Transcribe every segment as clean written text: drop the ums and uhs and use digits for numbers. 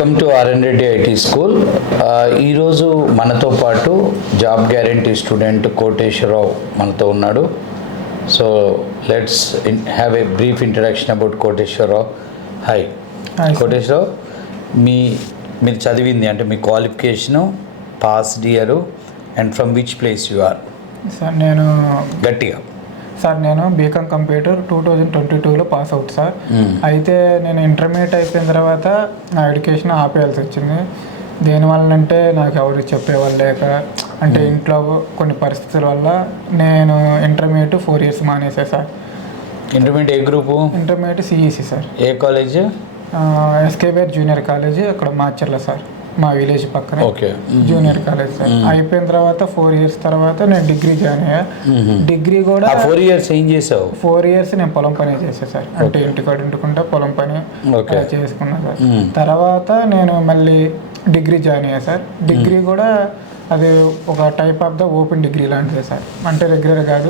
Welcome to R N Reddy IT school. ఈరోజు మనతో పాటు జాబ్ గ్యారంటీ స్టూడెంట్ కోటేశ్వరరావు మనతో ఉన్నాడు. So let's have a brief introduction about Koteswararao. Hi Koteswararao, మీరు చదివింది అంటే మీ qualification, passed year and from which place you are? Sir నేను గట్టిగా నేను బీకామ్ కంప్యూటర్ 2022లో పాస్ అవుట్ సార్. అయితే నేను ఇంటర్మీడియట్ అయిపోయిన తర్వాత నా ఎడ్యుకేషన్ ఆపేయాల్సి వచ్చింది. దేనివల్ల అంటే నాకు ఎవరు చెప్పేవాళ్ళు లేక, అంటే ఇంట్లో కొన్ని పరిస్థితుల వల్ల నేను ఇంటర్మీడియట్ 4 years మానేసా సార్. ఇంటర్మీడియట్ ఏ గ్రూపు? Intermediate CEC sir. ఏ కాలేజ్? ఎస్కేబిఆర్ జూనియర్ కాలేజ్, అక్కడ మార్చర్ల సార్, మా విలేజ్ పక్కన. ఓకే. Junior college sir. అయిపోయిన తర్వాత 4 years తర్వాత నేను డిగ్రీ జాయిన్ అయ్యా. డిగ్రీ కూడా 4 years ఏం చేసావు? 4 years నేను పొలం పని చేసాను సార్. అంటే ఇంటికాడ ఉంటుకుంటా పొలం పని చేసుకున్నాను సార్. తర్వాత నేను మళ్ళీ డిగ్రీ జాయిన్ అయ్యా సార్. డిగ్రీ కూడా అది ఒక type of the open degree లాంటిదే సార్. అంటే రెగ్యులర్ కాదు.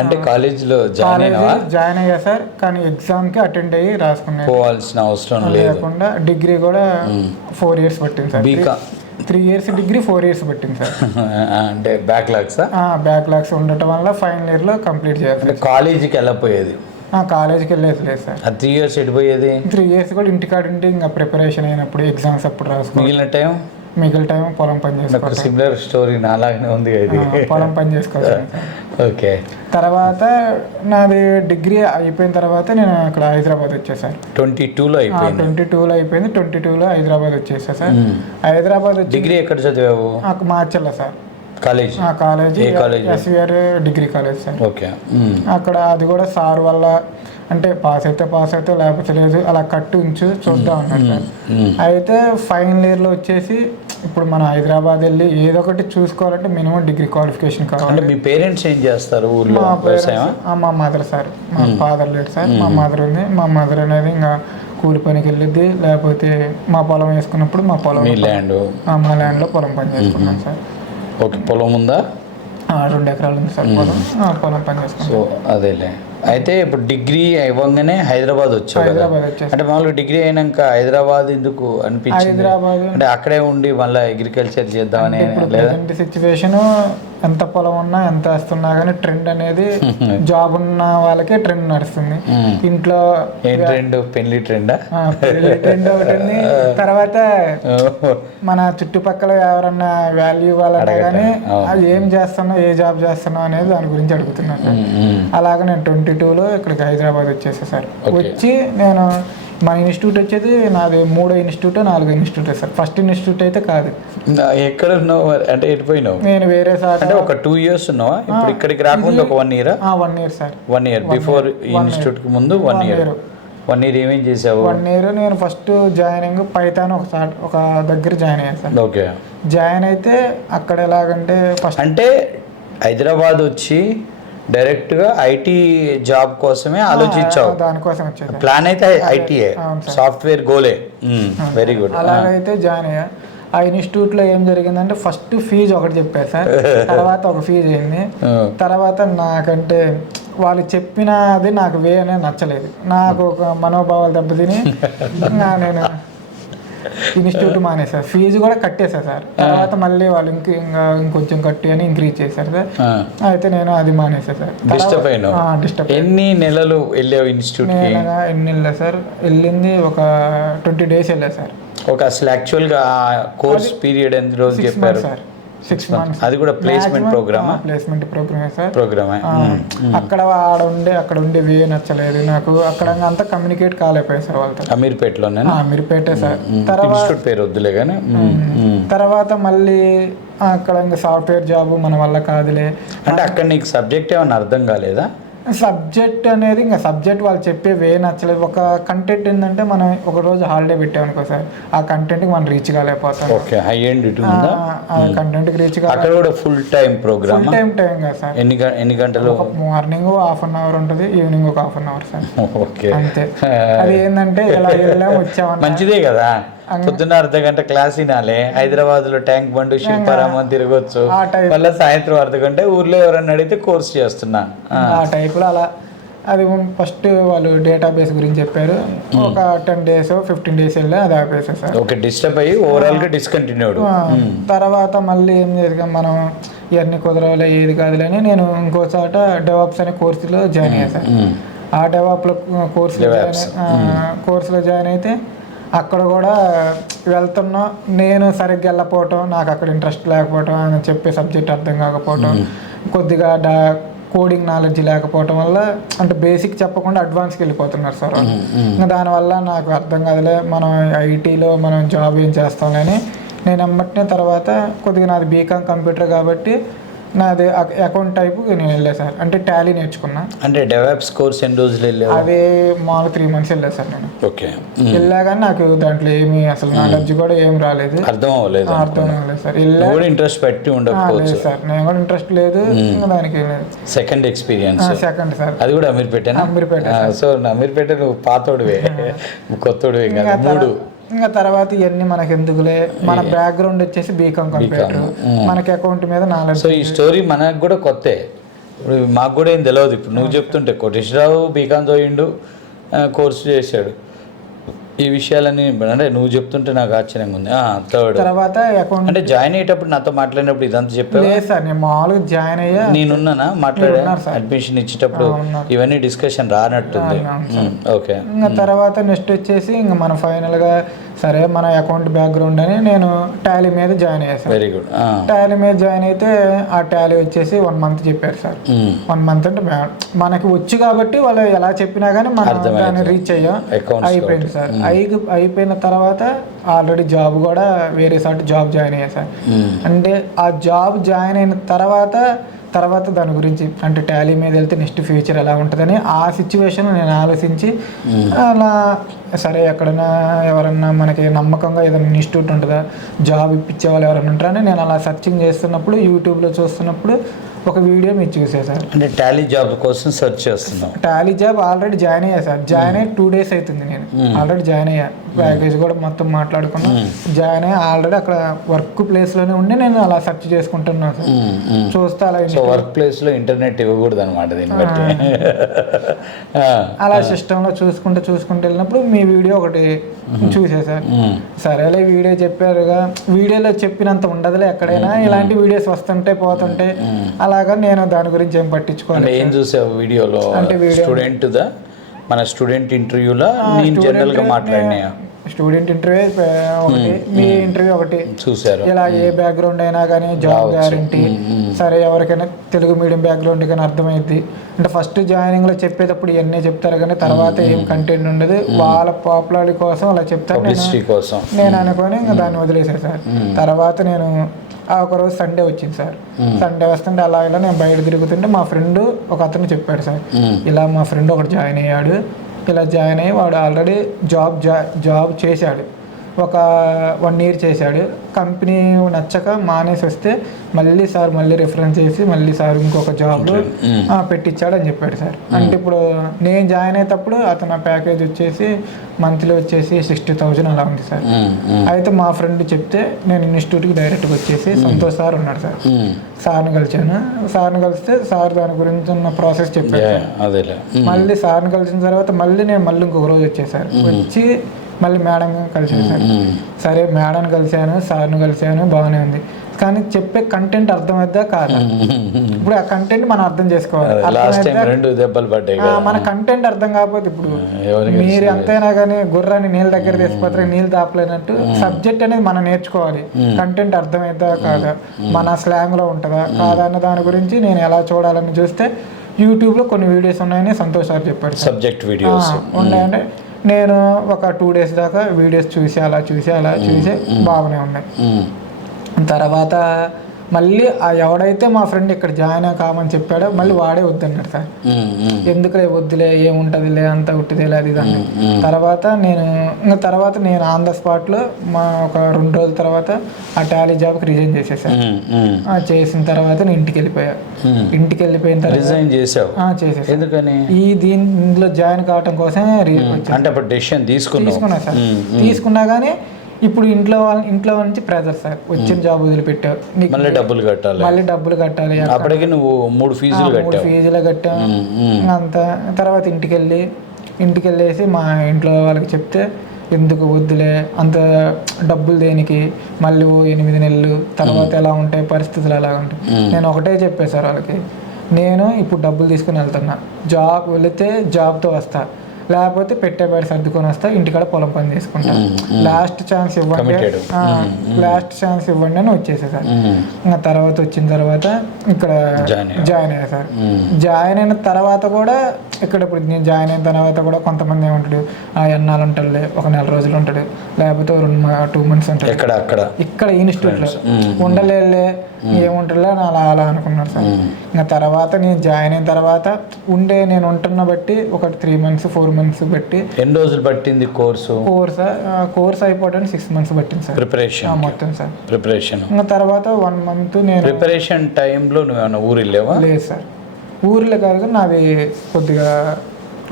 అంటే కాలేజ్లో జాయిన్ అయ్యా సార్, కానీ ఎగ్జామ్కి అటెండ్ అయ్యి రాసుకున్నాను. పోవాల్సిన అవసరం లేకుండా డిగ్రీ కూడా 4 years పట్టింది సార్. 3 years డిగ్రీ, 4 years పట్టింది సార్. అంటే బ్యాక్లాగ్స్ బ్యాక్లాగ్స్ ఉండటం వల్ల ఫైనల్ ఇయర్లో కంప్లీట్ చేయాలి. కాలేజీకి వెళ్ళిపోయేది? కాలేజీకి వెళ్ళేది లేదు సార్. 3 years ఎడిపోయేది? 3 years కూడా ఇంటికాడ ఉంటే ఇంకా ప్రిపరేషన్ అయినప్పుడు ఎగ్జామ్స్ అప్పుడు రాసుకో. మిగిలిన టైం పొలం పని చేసుకోవాలి. సిమిలర్ స్టోరీ నాలాగానే ఉంది. పొలం పని చేసుకోవాలి. ఓకే. తర్వాత నాది డిగ్రీ అయిపోయిన తర్వాత నేను అక్కడ హైదరాబాద్ వచ్చేసాను. 22లో అయిపోయింది. 22లో అయిపోయింది. 22లో హైదరాబాద్ వచ్చేసా సార్. హైదరాబాద్ వచ్చి డిగ్రీ ఎక్కడ చదివావు? Macherla sir. College SVR degree college sir. Okay. అక్కడ అది కూడా సార్ వల్ల అంటే పాస్ అయితే లేకపోతే లేదు, అలా కట్టు ఉంచు చూద్దాం అన్నాడు సార్. అయితే ఫైనల్ ఇయర్లో వచ్చేసి ఇప్పుడు మన హైదరాబాద్ వెళ్ళి ఏదో ఒకటి చూసుకోవాలంటే మినిమం డిగ్రీ క్వాలిఫికేషన్ కావాలి. మీ పేరెంట్స్ ఏం చేస్తారు ఊళ్ళో? మా మదర్ సార్. మా ఫాదర్ లేడు సార్, మా మదర్ ఉంది. మా మదర్ అనేది ఇంకా కూలి పనికి వెళ్ళిద్ది, లేకపోతే మా పొలం వేసుకున్నప్పుడు మా ల్యాండ్లో పొలం పని చేసుకున్నాం సార్. ఓకే. పొలం ఉందా? 2 acres ఉంది సార్ పొలం పని చేసుకున్నాం. సో అదేలే. అయితే ఇప్పుడు డిగ్రీ ఇవ్వగానే హైదరాబాద్ వచ్చావు కదా? అంటే మామూలుగా డిగ్రీ అయినాక హైదరాబాద్ ఎందుకు అనిపించింది? అంటే అక్కడే ఉండి మళ్ళీ అగ్రికల్చర్ చేద్దామని లేదా? సిచ్యువేషన్ ఎంత పొలం ఉన్నా ఎంత వస్తున్నా కానీ ట్రెండ్ అనేది జాబ్ ఉన్న వాళ్ళకే ట్రెండ్ నడుస్తుంది. ఇంట్లో ట్రెండ్ పెళ్లి ట్రెండ్ ఒకటి, తర్వాత మన చుట్టుపక్కల ఎవరన్నా వాల్యూ వాళ్ళంటే కానీ అది ఏం చేస్తున్నావు, ఏ జాబ్ చేస్తున్నావు అనేది దాని గురించి అడుగుతున్నాను. అలాగే నేను 22లో ఇక్కడికి హైదరాబాద్ వచ్చేసా సార్. వచ్చి నేను మా ఇన్స్టిట్యూట్ వచ్చేది నాది 3వ ఇన్స్టిట్యూట్ 4వ ఇన్స్టిట్యూట్ సార్. ఫస్ట్ ఇన్స్టిట్యూట్ అయితే కాదు. ఎక్కడ ఉన్నావు అంటే? ఎటుపోయినావు? నేను వేరే సార్. అంటే ఒక 2 years ఉన్నావా? ఇప్పుడు ఇక్కడికి రాకుండా ఒక 1 year? 1 year sir. 1 year before institute కి ముందు 1 year. 1 year ఏమేం చేసావు? 1 year నేను ఫస్ట్ జాయినింగ్ పైథాన్ ఒక దగ్గర జాయిన్ అయ్యాను సార్. ఓకే. జాయిన్ అయితే అక్కడ ఎలాగంటే ఫస్ట్ అంటే హైదరాబాద్ వచ్చి డైరెక్ట్గా ఐటీ జాబ్ కోసమే ఆలోచించావు? దానికోసం వచ్చేది ప్లాన్ అయితే ఐటీఏ, సాఫ్ట్వేర్ గోలే. Very good. అలాగైతే జాయిన్ అయ్యా. ఆ ఇన్స్టిట్యూట్లో ఏం జరిగిందంటే ఫస్ట్ ఫీజు ఒకటి చెప్పారు సార్. తర్వాత ఒక ఫీజు అయింది. తర్వాత నాకంటే వాళ్ళు చెప్పినది నాకు వే అనేది నచ్చలేదు. నాకు ఒక మనోభావాలు దెబ్బతిని నేను ఇన్స్టిట్యూట్ మానేసారు. ఫీజు కూడా కట్టేశారు సార్. తర్వాత మళ్ళీ వాళ్ళు ఇంకొంచెం కట్టి అని ఇంక్రీజ్ చేశారు సార్. అయితే నేను అది మానేసా సార్. డిస్టర్బ్. ఎన్ని నెలలు వెళ్ళావు ఇన్స్టిట్యూట్? ఎన్ని నెలలు సార్? వెళ్ళింది ఒక 20 days వెళ్ళా సార్. ఒక అసలు యాక్చువల్గా కోర్స్ పీరియడ్ ఎంత రోజులు చెప్పారు సార్? 6 months. అది కూడా ప్లేస్మెంట్ ప్రోగ్రామా? ప్లేస్మెంట్ ప్రోగ్రామే సార్. ప్రోగ్రామే. అక్కడ ఉండే వే నచ్చలేదు నాకు. అక్కడ అంతా కమ్యూనికేట్ కాలేకపోయాయి సార్ వాళ్ళతో. అమీర్పేటలోనే? అమీర్పేటే సార్. ఇన్స్టిట్యూట్ పేరు వద్దులే కానీ. తర్వాత మళ్ళీ అక్కడ ఇంకా సాఫ్ట్వేర్ జాబ్ మన వల్ల కాదులే. అంటే అక్కడ నీకు సబ్జెక్ట్ ఏమైనా అర్థం కాలేదా? సబ్జెక్ట్ అనేది ఇంకా సబ్జెక్ట్ వాళ్ళు చెప్పే వే నచ్చలేదు. ఒక కంటెంట్ ఏంటంటే మనం ఒక రోజు హాలిడే పెట్టామనుకో సార్, ఆ కంటెంట్కి మనం రీచ్ కాలేకపోతాం. ఓకే. హై ఎండ్ ఆ కంటెంట్కి రీచ్ అక్కడ కూడా full time program? Full time కదా సార్. ఎన్ని గంటలు? మార్నింగ్ 1/2 ఉంటుంది, ఈవినింగ్ ఒక 1/2 hour సార్. ఓకే. అంతే. అది ఏంటంటే ఎలా వెళ్ళాం వచ్చామని. మంచిదే కదా, పొద్దున్న 1/2 గంట క్లాస్ వినాలి, హైదరాబాద్ లో ట్యాంక్ బండ్ శిల్పారామం తిరగొచ్చు, మళ్ళీ సాయంత్రం 1/2 గంట ఊర్లో ఎవరన్నా అడిగితే కోర్స్ చేస్తున్నా. ఆ టైపులో అలా అది ఫస్ట్ వాళ్ళు డేటాబేస్ గురించి చెప్పారు. ఒక 10 days 15 days వెళ్ళి అది ఆపేసారు సార్. ఓకే, డిస్టర్బ్ అయ్యి ఓవరాల్గా డిస్కంటిన్యూడ్. తర్వాత మళ్ళీ ఏం చేసాం మనం, ఇవన్నీ కుదరవలే ఏది కాదులే అని నేను ఇంకో చోట డెవాప్స్ అనే కోర్సులో జాయిన్ అయ్యాను సార్. ఆ డెవాప్లో కోర్సులో జాయిన్ అయితే అక్కడ కూడా వెళ్తున్నా, నేను సరిగ్గా వెళ్ళకపోవటం, నాకు అక్కడ ఇంట్రెస్ట్ లేకపోవటం, అని చెప్పే సబ్జెక్ట్ అర్థం కాకపోవటం, కొద్దిగా కోడింగ్ నాలెడ్జ్ లేకపోవటం వల్ల, అంటే బేసిక్ చెప్పకుండా అడ్వాన్స్కి వెళ్ళిపోతున్నారు సార్. ఇంకా దానివల్ల నాకు అర్థం కాదులే, మనం ఐటీలో మనం జాబ్ ఏం చేస్తాంలేని నేను అమ్మటిన తర్వాత కొద్దిగా నాది బీకామ్ కంప్యూటర్ కాబట్టి నాది అకౌంట్ టైపు నేను వెళ్ళా సార్. అంటే టాలీ నేర్చుకున్నా. అంటే డెవాప్స్ కోర్స్ ఎన్ని రోజులు వెళ్ళావు? అదే మామూలు 3 months వెళ్ళా సార్ నేను. ఓకే, వెళ్ళా కానీ నాకు దాంట్లో ఏమి అసలు నాలెడ్జ్ కూడా ఏం రాలేదు, అర్థం అవ్వలేదు సార్. వెళ్ళా ఇంట్రెస్ట్ పెట్టి ఉండకపోవచ్చు సార్, నేను కూడా ఇంట్రెస్ట్ లేదు దానికి ఏం లేదు. సెకండ్ ఎక్స్పీరియన్స్ సెకండ్ సార్, అది కూడా అమీర్పేటేనా? అమీర్పేట. సో అమీర్పేట నువ్వు పాతోడివే, కొత్తోడివే కదా. 3 ఇంకా తర్వాత ఇవన్నీ మనకి ఎందుకులే, మన బ్యాక్గ్రౌండ్ వచ్చేసి బీకామ్ కంప్యూటర్, మనకి అకౌంట్ మీద నాలెడ్జ్. సో ఈ స్టోరీ మనకు కూడా కొత్తే, ఇప్పుడు మాకు కూడా ఏం తెలియదు. ఇప్పుడు నువ్వు చెప్తుంటే కోటేశ్వరరావు బీకామ్ చదివిండు, కోర్సు చేశాడు, ఈ విషయాలన్నీ అంటే నువ్వు చెప్తుంటే నాకు ఆశ్చర్యంగా ఉంది. థర్డ్ తర్వాత అకౌంట్ అంటే జాయిన్ అయ్యేటప్పుడు నాతో మాట్లాడినప్పుడు ఇదంతా చెప్పావు? లేదు సార్, నేను మామూలుగా జాయిన్ అయ్యా, నేనున్నానా మాట్లాడా? అడ్మిషన్ ఇచ్చేటప్పుడు ఇవన్నీ డిస్కషన్ రానట్టుంది. ఓకే, ఇంకా తర్వాత నెక్స్ట్ వచ్చేసి ఇంకా మనం ఫైనల్గా సరే మన అకౌంట్ బ్యాక్గ్రౌండ్ అని నేను టాలీ మీద జాయిన్ అయ్యాను సార్. Very good. టాలీ మీద జాయిన్ అయితే ఆ టాలీ వచ్చేసి 1 month చెప్పారు సార్. 1 month అంటే మనకి వచ్చు కాబట్టి వాళ్ళు ఎలా చెప్పినా కానీ మనం దాన్ని రీచ్ అయ్యాం, అయిపోయింది సార్. అయిపోయిన తర్వాత ఆల్రెడీ జాబ్ కూడా వేరే సార్ట్ జాబ్ జాయిన్ అయ్యా సార్. అంటే ఆ జాబ్ జాయిన్ అయిన తర్వాత దాని గురించి అంటే టాలీ మీద వెళ్తే నెక్స్ట్ ఫ్యూచర్ ఎలా ఉంటుందని ఆ సిచ్యువేషన్ నేను ఆలోచించి అలా సరే ఎక్కడైనా ఎవరన్నా మనకి నమ్మకంగా ఏదైనా ఇన్స్టిట్యూట్ ఉంటుందా, జాబ్ ఇప్పించే వాళ్ళు ఎవరైనా ఉంటారని నేను అలా సర్చింగ్ చేస్తున్నప్పుడు యూట్యూబ్లో చూస్తున్నప్పుడు ఒక వీడియో మీరు చూసే సార్. అంటే టాలీ జాబ్ కోసం సెర్చ్ చేస్తున్నాం. టాలీ జాబ్ ఆల్రెడీ జాయిన్ అయ్యా సార్. జాయిన్ అయ్యి 2 days అవుతుంది, నేను ఆల్రెడీ జాయిన్ అయ్యా, ప్యాకేజ్ కూడా మొత్తం మాట్లాడుకున్నా, జాయిన్ అయ్యి ఆల్రెడీ అక్కడ వర్క్ ప్లేస్లోనే ఉండి నేను అలా సెర్చ్ చేసుకుంటున్నాను సార్. చూస్తే అలా వర్క్ ప్లేస్లో ఇంటర్నెట్ ఇవ్వకూడదు అనమాట దీన్ని బట్టి. అలా సిస్టంలో చూసుకుంటూ వెళ్ళినప్పుడు మీ వీడియో ఒకటి చూసే సార్. సరేలే వీడియో చెప్పారుగా, వీడియోలో చెప్పినంత ఉండదులే ఎక్కడైనా, ఇలాంటి వీడియోస్ వస్తుంటే పోతుంటే అలాగా నేను దాని గురించి ఏం పట్టించుకోవాలి. ఏం చూసావు వీడియోలో? అంటే స్టూడెంట్ మన స్టూడెంట్ ఇంటర్వ్యూలో నేను జనరల్గా మాట్లాడినా, స్టూడెంట్ ఇంటర్వ్యూ ఒకటి, మీ ఇంటర్వ్యూ ఒకటి చూసారు. ఇలా ఏ బ్యాక్గ్రౌండ్ అయినా కానీ జాబ్ గ్యారంటీ, సరే ఎవరికైనా తెలుగు మీడియం బ్యాక్గ్రౌండ్ కానీ అర్థమైంది. అంటే ఫస్ట్ జాయినింగ్లో చెప్పేటప్పుడు ఇవన్నీ చెప్తారు కానీ తర్వాత ఏం కంటెంట్ ఉండదు, వాళ్ళ పాపులారిటీ కోసం అలా చెప్తారు నేను అనుకొని ఇంకా దాన్ని వదిలేసాను సార్. తర్వాత నేను ఒకరోజు సండే వచ్చింది సార్. సండే వస్తుంటే అలా ఇలా నేను బయట తిరుగుతుంటే మా ఫ్రెండ్ ఒక అతను చెప్పాడు సార్, ఇలా మా ఫ్రెండ్ ఒకటి జాయిన్ అయ్యాడు, ఇలా జాయిన్ అయ్యి వాడు ఆల్రెడీ జాబ్ చేశాడు, ఒక 1 year చేశాడు, కంపెనీ నచ్చక మానేసి వస్తే మళ్ళీ రిఫరెన్స్ చేసి మళ్ళీ సార్ ఇంకొక జాబ్ పెట్టించాడు అని చెప్పాడు సార్. అంటే ఇప్పుడు నేను జాయిన్ అయ్యేటప్పుడు అతను ప్యాకేజ్ వచ్చేసి మంత్లీ వచ్చేసి 60,000 అలా ఉంది సార్. అయితే మా ఫ్రెండ్ చెప్తే నేను ఇన్స్టిట్యూట్కి డైరెక్ట్గా వచ్చేసి సంతోష్ సార్ ఉన్నాడు సార్, సార్ని కలిస్తే సార్ దాని గురించి ఉన్న ప్రాసెస్ చెప్పారు. మళ్ళీ సార్ని కలిసిన తర్వాత మళ్ళీ ఇంకొక రోజు వచ్చేసారు, వచ్చి మళ్ళీ మేడం కలిసాను సార్. సరే మేడం కలిసాను, సార్ని కలిసాను, బాగానే ఉంది, కానీ చెప్పే కంటెంట్ అర్థమైద్దా కాదా? ఇప్పుడు ఆ కంటెంట్ మనం అర్థం చేసుకోవాలి. మన కంటెంట్ అర్థం కాకపోతే ఇప్పుడు మీరు ఎంతైనా కానీ గుర్రాన్ని నీళ్ళ దగ్గర తీసుకుపోతారు, నీళ్ళు తాపలేనట్టు సబ్జెక్ట్ అనేది మనం నేర్చుకోవాలి. కంటెంట్ అర్థమైద్దా కాదా, మన స్లాంగ్లో ఉంటుందా కాదా అన్న దాని గురించి నేను ఎలా చూడాలని చూస్తే యూట్యూబ్లో కొన్ని వీడియోస్ ఉన్నాయని సంతోష్ సార్ చెప్పాడు. సబ్జెక్ట్ వీడియోస్ ఉన్నాయంటే నేను ఒక 2 days దాకా వీడియోస్ చూసి బాగానే ఉన్నాయి. తర్వాత మళ్ళీ ఎవడైతే మా ఫ్రెండ్ ఇక్కడ జాయిన్ కామని చెప్పాడో మళ్ళీ వాడే వద్దన్నాడు సార్. ఎందుకులే వద్దులే, ఏముంటుందిలే, అంతా ఉట్టిదేలే అది దాన్ని. తర్వాత నేను ఆన్ ద స్పాట్లో ఒక 2 రోజుల తర్వాత ఆ టాలీ జాబ్కి రిజైన్ చేసేసాను. చేసిన తర్వాత నేను ఇంటికి వెళ్ళిపోయిన తర్వాత చేసేసాను. దీనిలో జాయిన్ కావటం కోసమే తీసుకున్నా సార్. తీసుకున్నా కానీ ఇప్పుడు ఇంట్లో నుంచి ప్రెజర్ సార్, వచ్చిన జాబ్ వదిలిపెట్టావు, నీకు మళ్ళీ డబ్బులు కట్టాలి, మళ్ళీ డబ్బులు కట్టాలి, అప్పటికి నువ్వు 3 ఫీజులు కట్టావు. ఫీజులు కట్టాము అంతా. తర్వాత ఇంటికి వెళ్ళేసి మా ఇంట్లో వాళ్ళకి చెప్తే, ఎందుకు వద్దులే అంత డబ్బులు దేనికి, మళ్ళీ 8 నెలలు తర్వాత ఎలా ఉంటాయి పరిస్థితులు ఎలా ఉంటాయి. నేను ఒకటే చెప్పాను సార్ వాళ్ళకి, నేను ఇప్పుడు డబ్బులు తీసుకుని వెళ్తున్నా, జాబ్ వెళితే జాబ్తో వస్తా, లేకపోతే పెట్టేబడి సర్దుకొని వస్తా, ఇంటికాడ పొలం పని చేసుకుంటా, లాస్ట్ ఛాన్స్ ఇవ్వండి అని వచ్చేసా. ఇంకా తర్వాత వచ్చిన తర్వాత ఇక్కడ జాయిన్ అయ్యా సార్. జాయిన్ అయిన తర్వాత కూడా ఇక్కడ ఇప్పుడు నేను జాయిన్ అయిన తర్వాత కూడా కొంతమంది ఏమంటాడు, ఎన్నాళ్ళు ఉంటాడులే, ఒక 4 రోజులు ఉంటాడు, లేకపోతే 2 months ఉంటాడు ఇక్కడ ఇన్స్టిట్యూట్లో ఉండలేలే, ఏముంటుందిలే అని అలా అనుకున్నారు సార్. ఇంకా తర్వాత నేను జాయిన్ అయిన తర్వాత నేను ఉంటున్న బట్టి ఒక 3 months 4 months బట్టి. ఎన్ని రోజులు పట్టింది కోర్స్ అయిపోవడానికి 6 months పట్టింది సార్ ప్రిపరేషన్ మొత్తం సార్. ప్రిపరేషన్ ఇంకా తర్వాత 1 month నేను ప్రిపరేషన్ టైంలో నువ్వు ఊరు వెళ్ళావా? లేదు సార్, ఊర్లో కాదు, నాది కొద్దిగా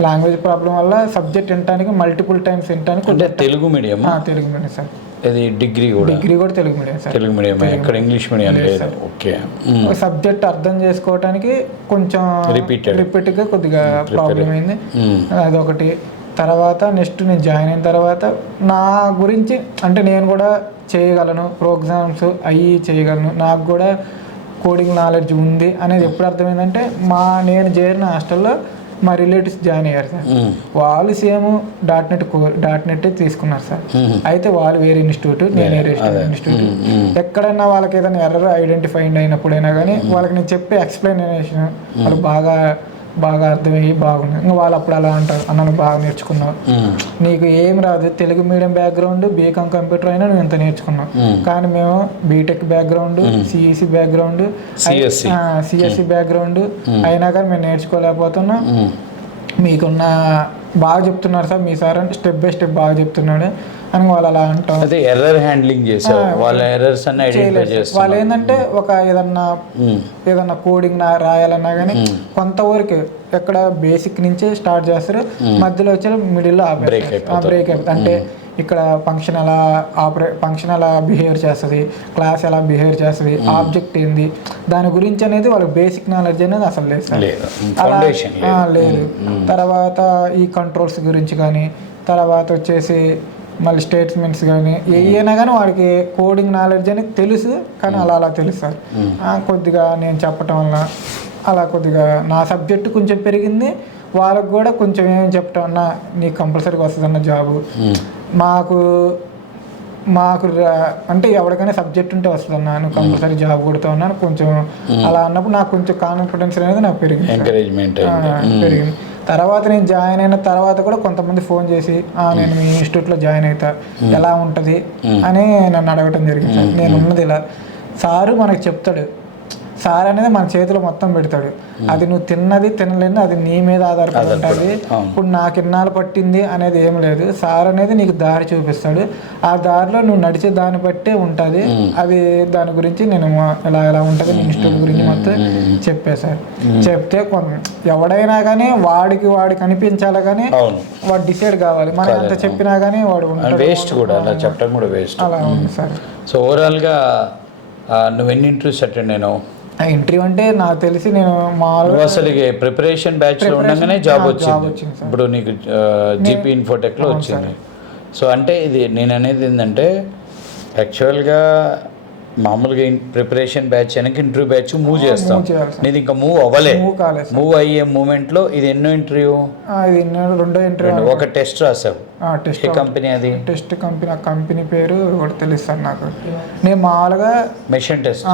లాంగ్వేజ్ ప్రాబ్లం వల్ల సబ్జెక్ట్ వినడానికి మల్టిపుల్ టైమ్స్ వినడానికి. Telugu medium? Telugu medium sir. ఇది డిగ్రీ కూడా Telugu medium sir. Telugu medium, ఇక్కడ ఇంగ్లీష్ మీడియం లేదు. ఓకే. సబ్జెక్ట్ అర్థం చేసుకోవడానికి కొంచెం రిపీట్గా కొద్దిగా ప్రాబ్లం అయింది, అదొకటి. తర్వాత నెక్స్ట్ నేను జాయిన్ అయిన తర్వాత నా గురించి అంటే నేను కూడా చేయగలను, ప్రోగ్రామ్స్ అవి చేయగలను, నాకు కూడా కోడింగ్ నాలెడ్జ్ ఉంది అనేది ఎప్పుడు అర్థమైందంటే, నేను చేరిన హాస్టల్లో మా రిలేటివ్స్ జాయిన్ అయ్యారు సార్. వాళ్ళు సేమ్ డాట్ నెట్ తీసుకున్నారు సార్. అయితే వాళ్ళు వేరే ఇన్స్టిట్యూట్, నేను వేరే ఇన్స్టిట్యూట్. ఎక్కడైనా వాళ్ళకి ఏదైనా ఎర్రర్ ఐడెంటిఫై అయినప్పుడైనా కానీ వాళ్ళకి నేను చెప్పే ఎక్స్ప్లెనేషన్ వాళ్ళు బాగా అర్థమయ్యి బాగుంది. ఇంకా వాళ్ళు అప్పుడు అలా అంటారు, అన్న బాగా నేర్చుకున్నావు, నీకు ఏం రాదు, Telugu medium background, BCom computer అయినా నువ్వు ఎంత నేర్చుకున్నావు. కానీ మేము BTech background, CEC background, CSC background అయినా కానీ మేము నేర్చుకోలేకపోతున్నాం. మీకున్న బాగా చెప్తున్నారు సార్, మీ సార్ అంటే స్టెప్ బై స్టెప్ బాగా చెప్తున్నాడు అని వాళ్ళు అలా అంటాం. అదే ఎర్రర్ హ్యాండ్లింగ్ చేశారు, వాళ్ళ ఎర్రర్స్ అన్ని ఐడెంటిఫై చేస్తారు. వాళ్ళు ఏంటంటే ఒక ఏదన్నా కోడింగ్ రాయాలన్నా కానీ కొంతవరకు ఎక్కడ బేసిక్ నుంచే స్టార్ట్ చేస్తారు, మధ్యలో వచ్చే మిడిల్లో బ్రేక్ అయిపోతుంది. అంటే ఇక్కడ ఫంక్షన్ ఎలా బిహేవ్ చేస్తుంది, క్లాస్ ఎలా బిహేవ్ చేస్తుంది, ఆబ్జెక్ట్ ఏంది, దాని గురించి అనేది వాళ్ళకి బేసిక్ నాలెడ్జ్ అనేది అసలు లేదు సార్. లేదు. తర్వాత ఈ కంట్రోల్స్ గురించి కానీ, తర్వాత వచ్చేసి మళ్ళీ స్టేట్మెంట్స్ కానీ ఏమైనా కానీ వాడికి కోడింగ్ నాలెడ్జ్ అనేది తెలుసు, కానీ అలా తెలుసు సార్. కొద్దిగా నేను చెప్పటం వల్ల అలా కొద్దిగా నా సబ్జెక్టు కొంచెం పెరిగింది, వాళ్ళకు కూడా కొంచెం ఏమేమి చెప్పటం అన్నా నీకు కంపల్సరీగా వస్తుందన్న జాబు, మాకు అంటే ఎవరికైనా సబ్జెక్ట్ ఉంటే వస్తుందన్నా, నువ్వు కంపల్సరీ జాబ్ కొడుతూ ఉన్నాను కొంచెం అలా అన్నప్పుడు నాకు కొంచెం కాన్ఫిడెన్స్ అనేది నాకు పెరిగింది, ఎంకరేజ్మెంట్ పెరిగింది. తర్వాత నేను జాయిన్ అయిన తర్వాత కూడా కొంతమంది ఫోన్ చేసి నేను మీ ఇన్స్టిట్యూట్లో జాయిన్ అవుతా, ఎలా ఉంటుంది అని నన్ను అడగటం జరిగింది. నేను ఉన్నది ఇలా, సారు మనకు చెప్తాడు, సార్ అనేది మన చేతిలో మొత్తం పెడతాడు, అది నువ్వు తిన్నది తినలేదు అది నీ మీద ఆధారపడి ఉంటుంది. ఇప్పుడు నాకు ఇన్నాళ్ళు పట్టింది అనేది ఏం లేదు, సార్ అనేది నీకు దారి చూపిస్తాడు, ఆ దారిలో నువ్వు నడిచే దాన్ని బట్టే ఉంటుంది. అది దాని గురించి నేను ఎలా ఉంటుంది ఇన్స్టిట్యూట్ గురించి మొత్తం చెప్పేశారు. చెప్తే ఎవడైనా కానీ వాడికి అనిపించాలి, కానీ వాడు డిసైడ్ కావాలి. మనం ఎంత చెప్పినా కానీ వాడు వేస్ట్ కూడా, అలా చెప్పడం కూడా వేస్ట్. అలా ఉంది సార్. సో ఓవరాల్గా నువ్వు ఎన్ని ఇంటర్వ్యూస్ అటెండ్ అయినావు? ఇంటర్వ్యూ అంటే నాకు తెలిసి నేను అసలు ప్రిపరేషన్ బ్యాచ్ లో ఉండగానే జాబ్ వచ్చింది. ఇప్పుడు నీకు జీపీ ఇన్ఫోటెక్ లో వచ్చింది. సో అంటే ఇది నేను అనేది ఏంటంటే యాక్చువల్గా మామూలుగా ప్రిపరేషన్ బ్యాచ్ వెనక ఇంటర్వ్యూ బ్యాచ్ మూవ్ చేస్తాం, నేను ఇంకా మూవ్ అవ్వలే. మూవ్ అయ్యే మూమెంట్ లో ఇది ఎన్నో ఇంటర్వ్యూ? రెండో ఇంటర్వ్యూ. ఒక టెస్ట్ రాసావు, ఏ కంపెనీ అది? టెస్ట్ కంపెనీ, ఆ కంపెనీ పేరు కూడా తెలుస్తాను నాకు. నేను మామూలుగా మెషిన్ టెస్ట్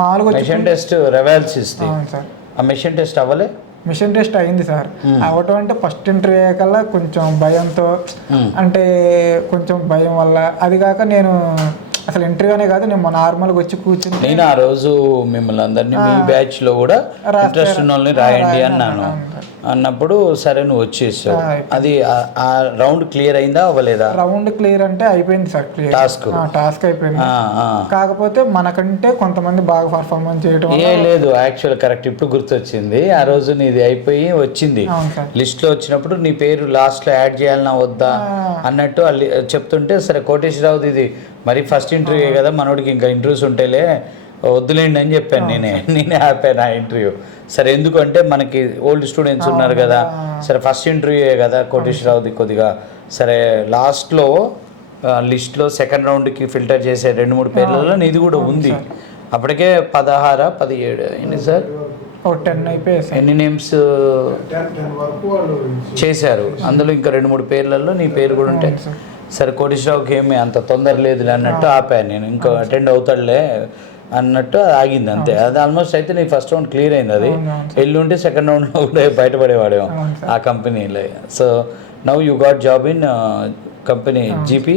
మామూలుగా మెషిన్ టెస్ట్ రెవాల్స్ ఇస్తే ఆ మెషిన్ టెస్ట్ అవ్వలే? మిషన్ టెస్ట్ అయింది సార్. అవ్వటం అంటే ఫస్ట్ ఇంటర్వ్యూ కల్లా కొంచెం భయంతో, అంటే కొంచెం భయం వల్ల, అది కాక నేను అసలు ఇంటర్వ్యూ అనే కాదు, నేను నార్మల్గా వచ్చి కూర్చుని నేను ఆ రోజు మిమ్మల్ని అందరినీ మీ బ్యాచ్ లో కూడా ఇంట్రెస్ట్ ఉన్న వాళ్ళని రాయండి అన్నాను. అన్నప్పుడు సరే నువ్వు వచ్చేసావు. అది ఆ రౌండ్ క్లియర్ అయిందా అవ్వలేదా? రౌండ్ క్లియర్ అంటే అయిపోయింది సార్, క్లియర్ టాస్క్ అయిపోయింది. కాకపోతే మనకంటే కొంతమంది బాగా పర్ఫార్మెన్స్ చేయడం లేదు. యాక్చువల్ కరెక్ట్, ఇప్పుడు గుర్తొచ్చింది. ఆ రోజు నీది అయిపోయి వచ్చింది లిస్ట్లో వచ్చినప్పుడు నీ పేరు లాస్ట్లో యాడ్ చేయాలన్నా వద్దా అన్నట్టు చెప్తుంటే సరే కోటేశ్వరరావుది ఇది మరి ఫస్ట్ ఇంటర్వ్యూ కదా, మనోడికి ఇంకా ఇంటర్వ్యూస్ ఉంటేలే వద్దులేండి అని చెప్పాను. నేనే ఆపాను ఆ ఇంటర్వ్యూ. సరే ఎందుకంటే మనకి ఓల్డ్ స్టూడెంట్స్ ఉన్నారు కదా, సరే ఫస్ట్ ఇంటర్వ్యూయే కదా కోటేశ్వరరావుది కొద్దిగా. సరే లాస్ట్లో లిస్ట్లో సెకండ్ రౌండ్కి ఫిల్టర్ చేసే 2-3 పేర్లలో నీది కూడా ఉంది. అప్పటికే 16, 17 అయింది సార్. 10 అయిపోయాయి. ఎన్ని నేమ్స్ చేశారు, అందులో ఇంకా 2-3 పేర్లలో నీ పేరు కూడా ఉంటే సరే కోటేశ్వరరావుకి ఏమి అంత తొందర లేదులే అన్నట్టు ఆపాను నేను. ఇంకా అటెండ్ అవుతాడులే అన్నట్టు ఆగింది అంతే. అది ఆల్మోస్ట్ అయితే నీ ఫస్ట్ రౌండ్ క్లియర్ అయింది. అది ఎల్లుంటే సెకండ్ రౌండ్లో కూడా బయటపడేవాడేమో ఆ కంపెనీలో. So now you got job in company GP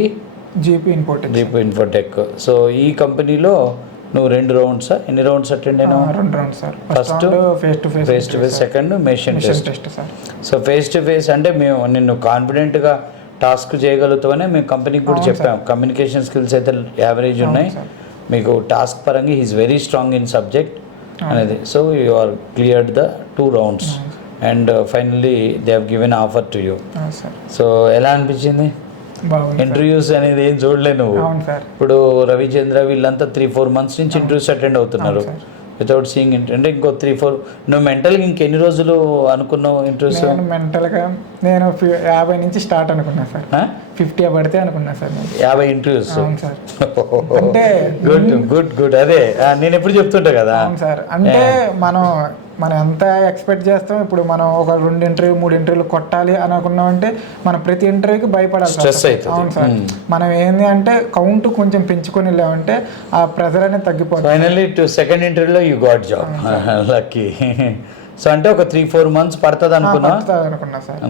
Infotech. So ఈ కంపెనీలో నువ్వు 2 రౌండ్స్, ఎన్ని రౌండ్స్ అటెండ్ అయినావు? 2 rounds sir. First face to face, second machine test. So face to face అంటే మేము నిన్ను కాన్ఫిడెంట్గా టాస్క్ చేయగలుగుతామని మేము కంపెనీకి కూడా చెప్పాము. కమ్యూనికేషన్ స్కిల్స్ అయితే యావరేజ్ ఉన్నాయి మీకు, టాస్క్ పరంగా he's very strong in subject అనేది. So you are cleared the 2 rounds and finally they have given offer to you. So ఎలా అనిపించింది? ఇంటర్వ్యూస్ అనేది ఏం చూడలే నువ్వు. ఇప్పుడు రవిచంద్ర వీళ్ళంతా 3-4 months నుంచి ఇంటర్వ్యూస్ అటెండ్ అవుతున్నారు వితౌట్ సీయింగ్ అంటే ఇంకో 3-4. నువ్వు మెంటల్గా ఇంకెన్ని రోజులు అనుకున్నావు ఇంటర్వ్యూస్? మెంటల్గా నేను 50 నుంచి స్టార్ట్ అనుకున్నా సార్. 50 పడితే అనుకున్నా సార్. 50 interviews sir. అంటే గుడ్ అదే నేను ఎప్పుడు చెప్తుంటా కదా. అవును సార్. అంటే మనం ఎంత ఎక్స్పెక్ట్ చేస్తాం. ఇప్పుడు మనం ఒక 2 ఇంటర్వ్యూ 3 ఇంటర్వ్యూలు కొట్టాలి అని అనుకున్నామంటే మనం ప్రతి ఇంటర్వ్యూకి భయపడాలి. స్ట్రెస్ అవుతుంది. అవును సార్. మనం ఏంది అంటే కౌంట్ కొంచెం పెంచుకొని వెళ్ళామంటే ఆ ప్రెజర్ అనేది తగ్గిపోతుంది. ఫైనల్లీ సెకండ్ ఇంటర్వ్యూలో you got job, lucky. So అంటే ఒక 3-4 months పడుతుంది అనుకున్నా సార్.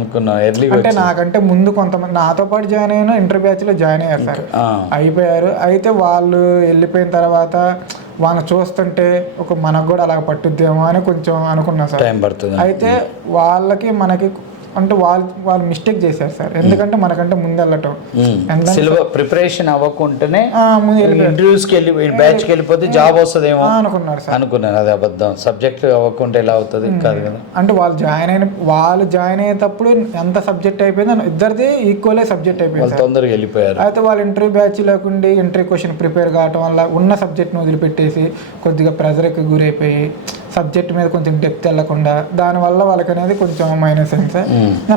ఎర్లీ అంటే నాకంటే ముందు కొంతమంది నాతో పాటు జాయిన్ అయిన ఇంటర్ బ్యాచ్లో జాయిన్ అయ్యారు సార్, అయిపోయారు. అయితే వాళ్ళు వెళ్ళిపోయిన తర్వాత వాళ్ళని చూస్తుంటే మనకు కూడా అలా పట్టుద్దేమో అని కొంచెం అనుకున్నా సార్. టైం పడుతుంది. అయితే వాళ్ళకి మనకి అంటే వాళ్ళు మిస్టేక్ చేశారు సార్. ఎందుకంటే మనకంటే ముందు వెళ్ళటం ప్రిపరేషన్ అవ్వకుండానే ఇంటర్వ్యూస్కి వెళ్ళి బ్యాచ్కి వెళ్ళిపోతే జాబ్ వస్తుందేమో అనుకున్నారు. అది అబద్ధం. సబ్జెక్ట్ అవ్వకుంటే ఎలా అవుతుంది? కాదు కదా. అంటే వాళ్ళు జాయిన్ అయ్యేటప్పుడు ఎంత సబ్జెక్ట్ అయిపోయింది, ఇద్దరిది ఈక్వలే సబ్జెక్ట్ అయిపోయింది. తొందరగా వెళ్ళిపోయారు. అయితే వాళ్ళు ఇంటర్వ్యూ బ్యాచ్ లేకుండా ఇంటర్వ్యూ క్వశ్చన్ ప్రిపేర్ కావటం వల్ల ఉన్న సబ్జెక్ట్ని వదిలిపెట్టేసి కొద్దిగా ప్రెజర్కి గురైపోయి సబ్జెక్ట్ మీద కొంచెం డెప్త్ వెళ్ళకుండా దానివల్ల వాళ్ళకి అనేది కొంచెం మైనస్ అయింది సార్.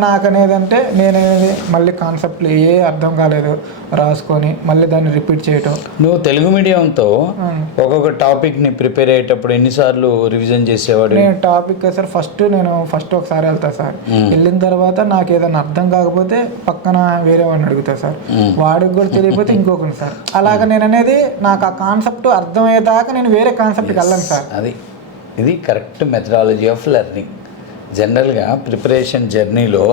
నాకు అనేది అంటే నేనేది మళ్ళీ కాన్సెప్ట్లు ఏ అర్థం కాలేదు రాసుకొని మళ్ళీ దాన్ని రిపీట్ చేయటం. నువ్వు తెలుగు మీడియంతో ఒక్కొక్క టాపిక్ని ప్రిపేర్ అయ్యేటప్పుడు ఎన్నిసార్లు రివిజన్ చేసేవాడు? నేను టాపిక్ సార్ నేను ఫస్ట్ ఒకసారి వెళ్తా సార్. వెళ్ళిన తర్వాత నాకు ఏదైనా అర్థం కాకపోతే పక్కన వేరే వాడిని అడుగుతా సార్. వాడికి కూడా తెలియకపోతే ఇంకొకటి సార్. అలాగ నేను అనేది నాకు ఆ కాన్సెప్ట్ అర్థమయ్యేదాకా నేను వేరే కాన్సెప్ట్కి వెళ్ళను సార్. ఇది కరెక్ట్ మెథడాలజీ ఆఫ్ లెర్నింగ్. జనరల్గా ప్రిపరేషన్ జర్నీలో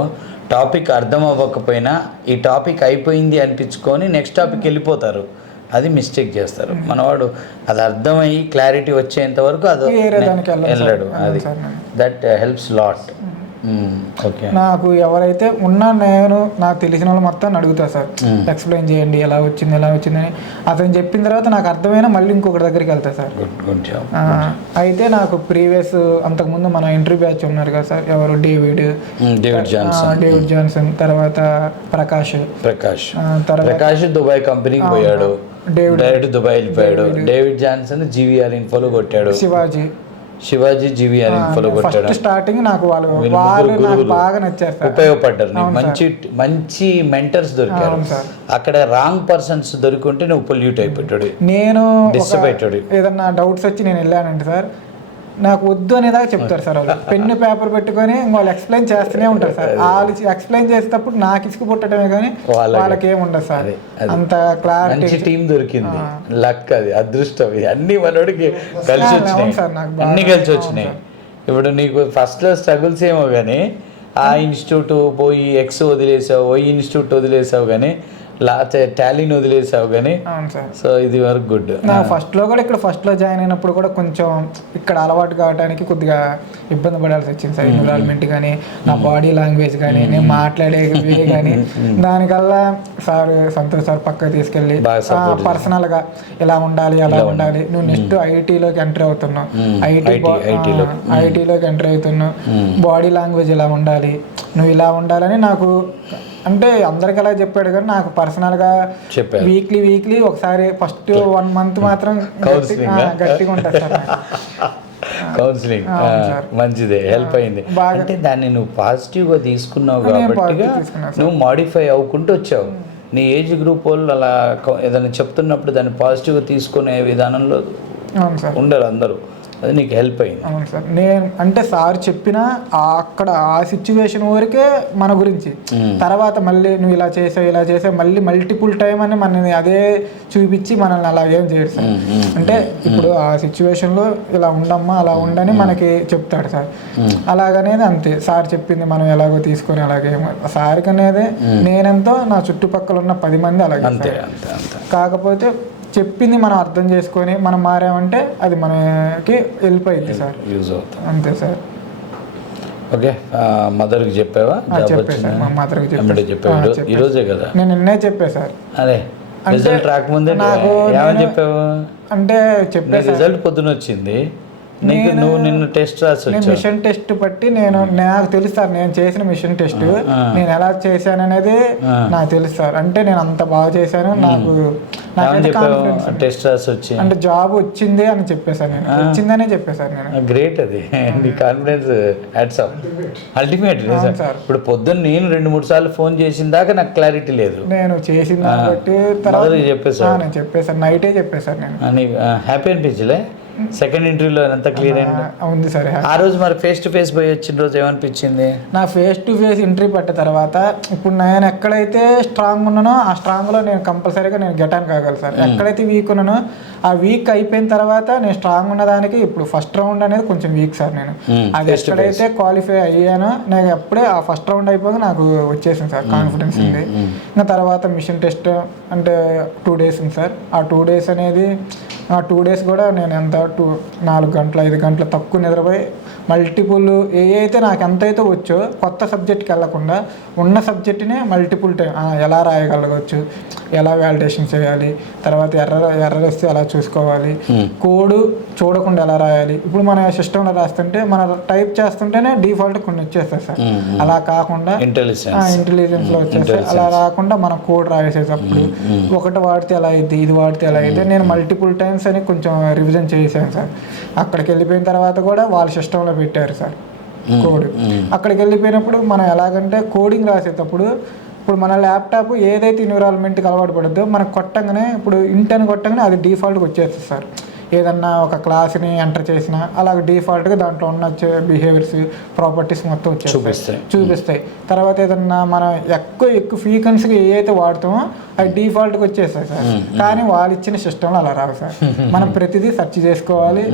టాపిక్ అర్థం అవ్వకపోయినా ఈ టాపిక్ అయిపోయింది అనిపించుకొని నెక్స్ట్ టాపిక్ వెళ్ళిపోతారు. అది మిస్టేక్ చేస్తారు. మనవాడు అది అర్థమయ్యి క్లారిటీ వచ్చేంత వరకు అది వెళ్ళాడు. అది దట్ హెల్ప్స్ లాట్. ఓకే. నాకు ఎవరైతే నాకు తెలిసిన వాళ్ళు మొత్తం అడుగుతా సార్, ఎక్స్ప్లెయిన్ చేయండి ఎలా వచ్చిందని. అతను చెప్పిన తర్వాత నాకు అర్థమైనా మళ్ళీ ఇంకొకటి దగ్గరికి వెళ్తా సార్. అయితే నాకు ప్రీవియస్ అంతకుముందు మన ఇంటర్వ్యూ బ్యాచ్ ఉన్నారు కదా సార్, ఎవరు డేవిడ్ జాన్సన్, తర్వాత ప్రకాష్ దుబాయ్ కంపెనీకి పోయాడు. డైరెక్ట్ దుబాయ్ వెళ్ళిపోయాడు. డేవిడ్ జాన్సన్ జీవీఆర్ ఇన్ఫోలో కొట్టాడు. శివాజీ జీవీఆర్ ఇన్ఫోలో కొట్టాడు. స్టార్టింగ్ నాకు వాళ్ళు బాగా నచ్చారు, ఉపయోగపడ్డారు. మంచి మెంటర్స్ దొరికారు. అక్కడ రాంగ్ పర్సన్స్ దొరికింటే నువ్వు పొల్యూట్ అయిపోయాడు, నేను డిస్టర్బ్ అయ్యాడు. ఏదన్నా డౌట్స్ వచ్చి నేను వెళ్ళానంటే సార్ నాకు వద్దు అనేదాకా చెప్తారు సార్. వాళ్ళు పెన్ను పేపర్ పెట్టుకొని వాళ్ళు ఎక్స్ప్లెయిన్ చేస్తూనే ఉంటారు సార్. వాళ్ళు ఎక్స్ప్లెయిన్ చేసేటప్పుడు నాకు ఇసుకు పుట్టడమే కానీ వాళ్ళకి ఏముండదు సార్. అంత క్లారిటీ. టీం దొరికింది, లక్, అది అదృష్టం. అన్ని మనోడికి కలిసి వచ్చినాయి, అన్ని కలిసి వచ్చినాయి. ఇప్పుడు నీకు ఫస్ట్లో స్ట్రగుల్స్ ఏమో కానీ ఆ ఇన్స్టిట్యూట్ పోయి వదిలేసావు, ఇన్స్టిట్యూట్ వదిలేసావు, కానీ టాలీని వదిలేసావు కానీ అవును సార్. సో ఇది వరకు గుడ్. నా ఫస్ట్లో కూడా ఇక్కడ ఫస్ట్లో జాయిన్ అయినప్పుడు కూడా కొంచెం ఇక్కడ అలవాటు కావడానికి కొద్దిగా ఇబ్బంది పడాల్సి వచ్చింది సార్. ఎన్విరాన్మెంట్ కానీ నా బాడీ లాంగ్వేజ్ కానీ నేను మాట్లాడే వే కానీ దానికల్లా సార్ సంతోష్ సార్ పక్కకు తీసుకెళ్ళి పర్సనల్గా ఇలా ఉండాలి అలా ఉండాలి, నువ్వు నెక్స్ట్ ఐటీలోకి ఎంటర్ అవుతున్నావు, ఐటీలోకి ఎంటర్ అవుతున్నావు, బాడీ లాంగ్వేజ్ ఇలా ఉండాలి, నువ్వు ఇలా ఉండాలని నాకు అంటే అందరికి అలా చెప్పాడు కానీ నాకు పర్సనల్గా వీక్లీ ఒకసారి ఫస్ట్ 1 month మాత్రం గట్టిగా ఉంటుంది సార్. కౌన్సిలింగ్ మంచిదే, హెల్ప్ అయింది. అంటే దాన్ని నువ్వు పాజిటివ్గా తీసుకున్నావు కాబట్టి నువ్వు మాడిఫై అవ్వుకుంటూ వచ్చావు. నీ ఏజ్ గ్రూప్ వాళ్ళు అలా ఏదైనా చెప్తున్నప్పుడు దాన్ని పాజిటివ్గా తీసుకునే విధానంలో ఉండరు అందరూ, అది నీకు హెల్ప్ అయింది. అవును సార్. నేను అంటే సార్ చెప్పిన అక్కడ ఆ సిచ్యువేషన్ వరకే మన గురించి, తర్వాత మళ్ళీ నువ్వు ఇలా చేసావు మళ్ళీ మల్టిపుల్ టైం అని మనని అదే చూపించి మనల్ని అలా ఏం చేయడు సార్. అంటే ఇప్పుడు ఆ సిచ్యువేషన్లో ఇలా ఉండమ్మా అలా ఉండని మనకి చెప్తాడు సార్. అలాగనేది అంతే, సార్ చెప్పింది మనం ఎలాగో తీసుకొని అలాగే సార్కి అనేది నేనెంతో నా చుట్టుపక్కల ఉన్న 10 మంది అలాగే. కాకపోతే చెప్పింది మనం అర్థం చేసుకొని మనం మారామంటే అది మనకి హెల్ప్ అయింది సార్, యూజ్ అవుతుంది. అంతే సార్. ఓకే, మదర్కి చెప్పావా? చెప్పే సార్, మా మదర్కి చెప్పావు ఈరోజే కదా? నేను నిన్నే చెప్పా సార్. అదే రిజల్ట్ రాకముందే నాకు చెప్పావు అంటే చెప్పే రిజల్ట్ పొద్దున వచ్చింది, నువ్వు నిన్ను టెస్ట్ రాసి మిషన్ టెస్ట్ బట్టి నాకు తెలుసు సార్, నేను చేసిన మిషన్ టెస్ట్ నేను ఎలా చేశాను అనేది నాకు తెలుసు సార్. అంటే నేను అంత బాగా చేశాను, నాకు టెస్ట్ రాసి వచ్చి అంటే జాబ్ వచ్చింది అని చెప్పేసాను, నేను వచ్చిందనే చెప్పేసాను నేను. గ్రేట్, అది నీ కాన్ఫిడెన్స్ హ్యాట్స్ ఆఫ్, అల్టిమేట్. ఇప్పుడు పొద్దున్న నేను 2-3 సార్లు ఫోన్ చేసిన దాకా నాకు క్లారిటీ లేదు, నేను చేసిన బట్టి తర్వాత నేను చెప్పేసాను, నైటే చెప్పేసాను నేను. హ్యాపీ అనిపించలే? సెకండ్ ఇంటర్వ్యూలో అంతా క్లియర్ ఉంది సార్. ఆ రోజు మరి ఫేస్ టు ఫేస్ పోయి వచ్చిన రోజు ఏమనిపించింది? నా ఫేస్ టు ఫేస్ ఇంటర్వ్యూ పెట్టిన తర్వాత ఇప్పుడు నేను ఎక్కడైతే స్ట్రాంగ్ ఉన్నానో ఆ స్ట్రాంగ్లో నేను కంపల్సరీగా నేను గెటాన్ కాగలను సార్. ఎక్కడైతే వీక్ ఉన్నానో ఆ వీక్ అయిపోయిన తర్వాత నేను స్ట్రాంగ్ ఉన్నదానికి ఇప్పుడు ఫస్ట్ రౌండ్ అనేది కొంచెం వీక్ సార్. నేను అది ఎక్కడైతే క్వాలిఫై అయ్యానో నేను అప్పుడే ఆ ఫస్ట్ రౌండ్ అయిపోయి నాకు వచ్చేసింది సార్, కాన్ఫిడెన్స్ ఉంది. ఇంకా తర్వాత మిషన్ టెస్ట్ అంటే 2 days ఉంది సార్. ఆ 2 days అనేది ఆ 2 days కూడా నేను ఎంత 4 గంటలు 5 గంటలు తక్కువ నిద్రపోయి మల్టిపుల్ అయితే నాకు ఎంతైతే వచ్చో కొత్త సబ్జెక్ట్కి వెళ్ళకుండా ఉన్న సబ్జెక్ట్ని మల్టిపుల్ టైం ఎలా రాయగలగవచ్చు, ఎలా వ్యాలిడేషన్ చేయాలి, తర్వాత ఎర్రర్ వస్తే ఎలా చూసుకోవాలి, కోడ్ చూడకుండా ఎలా రాయాలి. ఇప్పుడు మన సిస్టంలో రాస్తుంటే మన టైప్ చేస్తుంటేనే డిఫాల్ట్ కొన్ని వచ్చేస్తాయి సార్. అలా కాకుండా ఇంటెలిజెన్స్లో వచ్చేస్తాయి. అలా రాకుండా మనం కోడ్ రాసేటప్పుడు ఒకటి వాడితే ఎలా అయింది, ఇది వాడితే ఎలా అయింది, నేను మల్టిపుల్ టైమ్స్ అని కొంచెం రివిజన్ చేశాను సార్. అక్కడికి వెళ్ళిపోయిన తర్వాత కూడా వాళ్ళ సిస్టంలో పెట్టారు సార్ కోడ్. అక్కడికి వెళ్ళిపోయినప్పుడు మనం ఎలాగంటే కోడింగ్ రాసేటప్పుడు ఇప్పుడు మన ల్యాప్టాప్ ఏదైతే ఎన్విరాన్మెంట్కి అలవాటు పడుద్దో మనకు కొట్టంగానే ఇప్పుడు ఇంటర్ని కొట్టంగానే అది డిఫాల్ట్గా వచ్చేస్తుంది సార్. ఏదన్నా ఒక క్లాస్ని ఎంటర్ చేసినా అలాగే డిఫాల్ట్గా దాంట్లో ఉన్న బిహేవియర్స్ ప్రాపర్టీస్ మొత్తం చూపిస్తాయి. తర్వాత ఏదన్నా మనం ఎక్కువ ఫ్రీక్వెన్సీగా ఏదైతే వాడుతామో అవి డిఫాల్ట్గా వచ్చేస్తాయి సార్. కానీ వాళ్ళు ఇచ్చిన సిస్టంలో అలా రావు సార్. మనం ప్రతిదీ సెర్చ్ చేసుకోవాలి,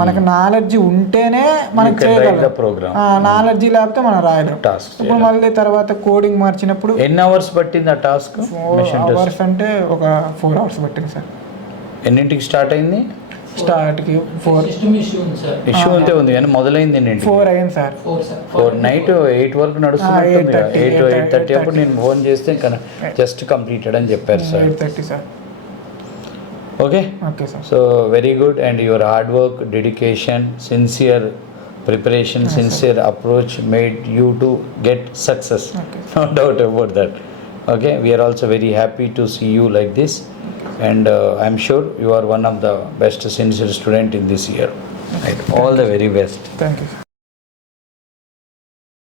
మనకు నాలెడ్జ్ ఉంటేనే మనం చేయగలం, నాలెడ్జ్ లేకపోతే మనం రాయలేం. ఇప్పుడు మళ్ళీ తర్వాత కోడింగ్ మార్చినప్పుడు ఎన్ని అవర్స్ పట్టింది ఆ టాస్క్? 4 hours అంటే ఒక 4 hours పట్టింది సార్. ఎన్నింటికి స్టార్ట్ అయింది? స్టార్ట్కి 4 ఇష్యూ అంతే ఉంది కానీ మొదలైంది 4 అయింది సార్. 4 నైట్ 8 వరకు నడుస్తుంది. 8:30 అప్పుడు నేను ఫోన్ చేస్తే జస్ట్ కంప్లీటెడ్ అని చెప్పారు sir. 8:30 sir. Okay sir. So very good, and your hard work, dedication, sincere preparation, sincere approach made you to get success. No doubt about that. Okay, we are also very happy to see you like this, and I'm sure you are one of the best sincere student in this year. Right. All the very best. Thank you.